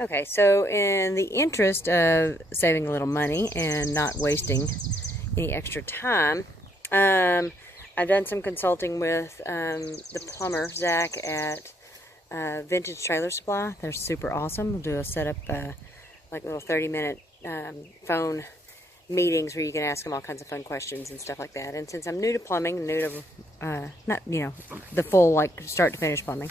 Okay, so in the interest of saving a little money and not wasting any extra time, I've done some consulting with the plumber, Zach, at Vintage Trailer Supply. They're super awesome. We'll do a setup, like little 30-minute phone meetings where you can ask them all kinds of fun questions and stuff like that. And since I'm new to plumbing, new to, not, you know, the full, like, start to finish plumbing,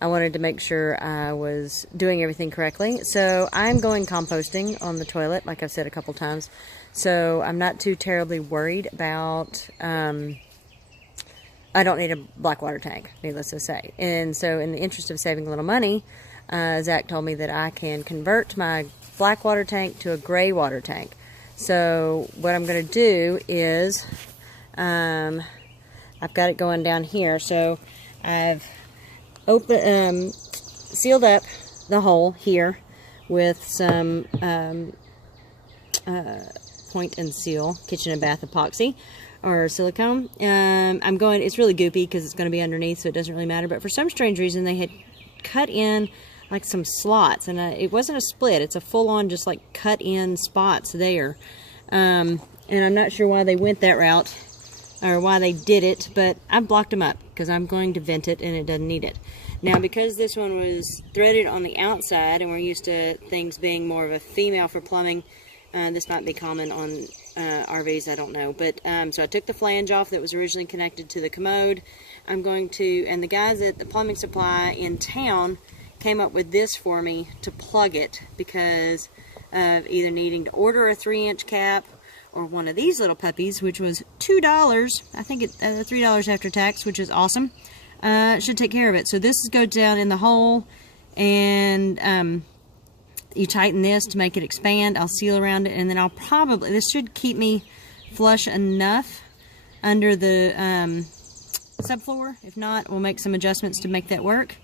I wanted to make sure I was doing everything correctly. So I'm going composting on the toilet, like I've said a couple times. So I'm not too terribly worried about, I don't need a black water tank, needless to say. And so in the interest of saving a little money, Zach told me that I can convert my black water tank to a gray water tank. So what I'm going to do is, I've got it going down here. So I've sealed up the hole here with some point and seal kitchen and bath epoxy or silicone. It's really goopy because it's going to be underneath, so it doesn't really matter. But for some strange reason, they had cut in like some slots, and it wasn't a split. It's a full-on just like cut in spots there. And I'm not sure why they went that route or why they did it, but I've blocked them up because I'm going to vent it and it doesn't need it. Now, because this one was threaded on the outside and we're used to things being more of a female for plumbing, this might be common on RVs, I don't know. But so I took the flange off that was originally connected to the commode. And the guys at the plumbing supply in town came up with this for me to plug it because of either needing to order a 3-inch cap or one of these little puppies, which was $2. I think it's $3 after tax, which is awesome. Should take care of it. So this goes down in the hole, and you tighten this to make it expand. I'll seal around it, and then this should keep me flush enough under the subfloor. If not, we'll make some adjustments to make that work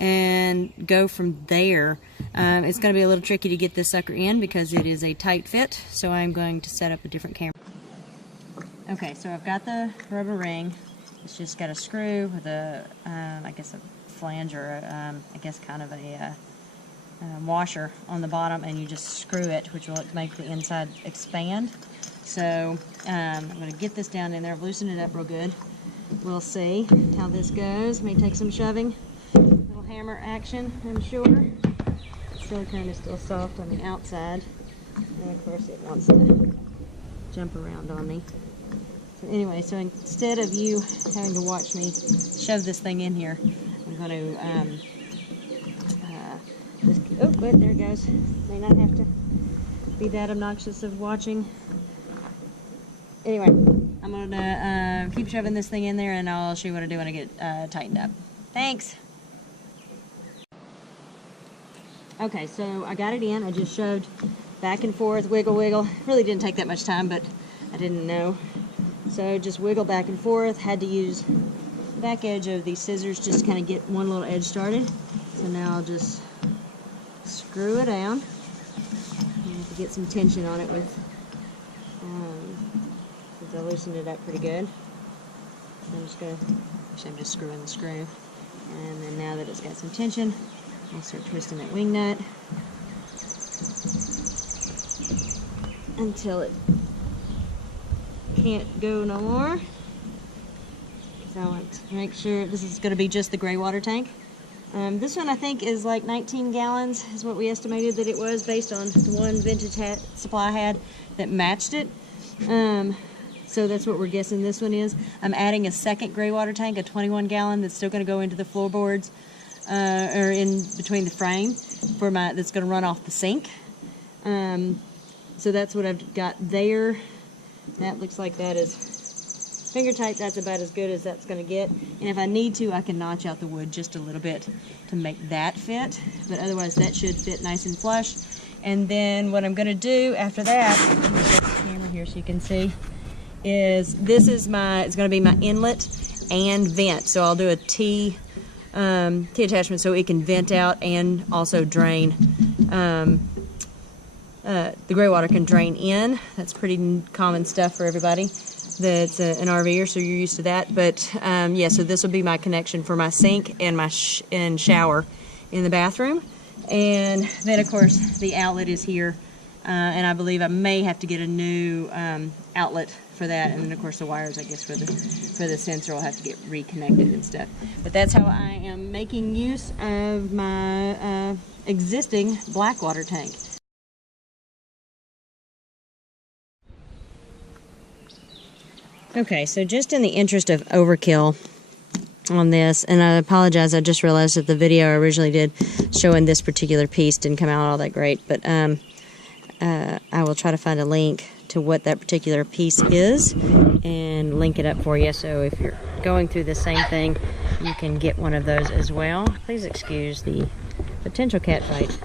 and go from there. It's going to be a little tricky to get this sucker in because it is a tight fit, so I'm going to set up a different camera. Okay, so I've got the rubber ring. It's just got a screw with a, I guess a flange or I guess kind of a washer on the bottom, and you just screw it, which will make the inside expand. So I'm going to get this down in there, loosen it up real good. We'll see how this goes. May take some shoving. Little hammer action, I'm sure. Silicone is still soft on the outside, and of course it wants to jump around on me. So anyway, so instead of you having to watch me shove this thing in here, I'm going to oh, wait, there it goes. May not have to be that obnoxious of watching. Anyway, I'm going to keep shoving this thing in there, and I'll show you what I do when I get tightened up. Thanks! Okay, so I got it in. I just shoved back and forth, wiggle, wiggle. Really didn't take that much time, but I didn't know. So just wiggle back and forth. Had to use the back edge of these scissors just to kind of get one little edge started. So now I'll just screw it down. I have to get some tension on it with, since I loosened it up pretty good. I'm just screwing the screw. And then now that it's got some tension, I'll start twisting that wing nut until it can't go no more. So I want to make sure this is going to be just the gray water tank. This one I think is like 19 gallons is what we estimated that it was based on the one Vintage Supply had that matched it. So that's what we're guessing this one is. I'm adding a second gray water tank, a 21 gallon that's still going to go into the floorboards or in between the frame that's going to run off the sink. So that's what I've got there. That looks like that is finger tight. That's about as good as that's going to get. And if I need to, I can notch out the wood just a little bit to make that fit. But otherwise, that should fit nice and flush. And then what I'm going to do after that, I'm going to get the camera here so you can see, is it's going to be my inlet and vent. So I'll do a T attachment so it can vent out and also drain. The gray water can drain in. That's pretty common stuff for everybody that's an RVer, so you're used to that. But yeah, so this will be my connection for my sink and my shower in the bathroom. And then of course the outlet is here, and I believe I may have to get a new outlet for that, and then of course the wires, I guess, for the sensor will have to get reconnected and stuff. But that's how I am making use of my existing black water tank. Okay, so just in the interest of overkill on this, and I apologize, I just realized that the video I originally did showing this particular piece didn't come out all that great, but I will try to find a link to what that particular piece is and link it up for you, so if you're going through the same thing, you can get one of those as well. Please excuse the potential cat fight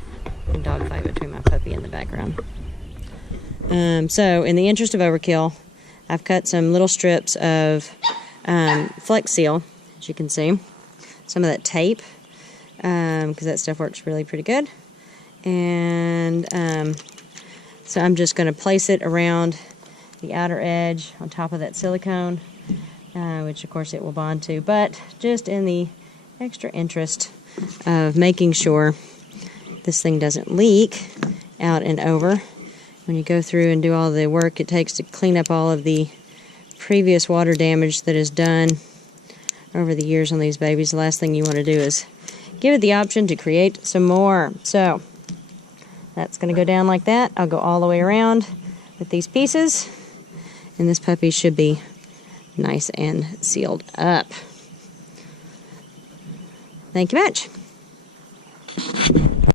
and dog fight between my puppy in the background. So in the interest of overkill, I've cut some little strips of Flex Seal, as you can see, some of that tape, because that stuff works really pretty good. And so I'm just going to place it around the outer edge on top of that silicone, which of course it will bond to, but just in the extra interest of making sure this thing doesn't leak out and over. When you go through and do all the work it takes to clean up all of the previous water damage that is done over the years on these babies, the last thing you want to do is give it the option to create some more. So that's going to go down like that. I'll go all the way around with these pieces, and this puppy should be nice and sealed up. Thank you much.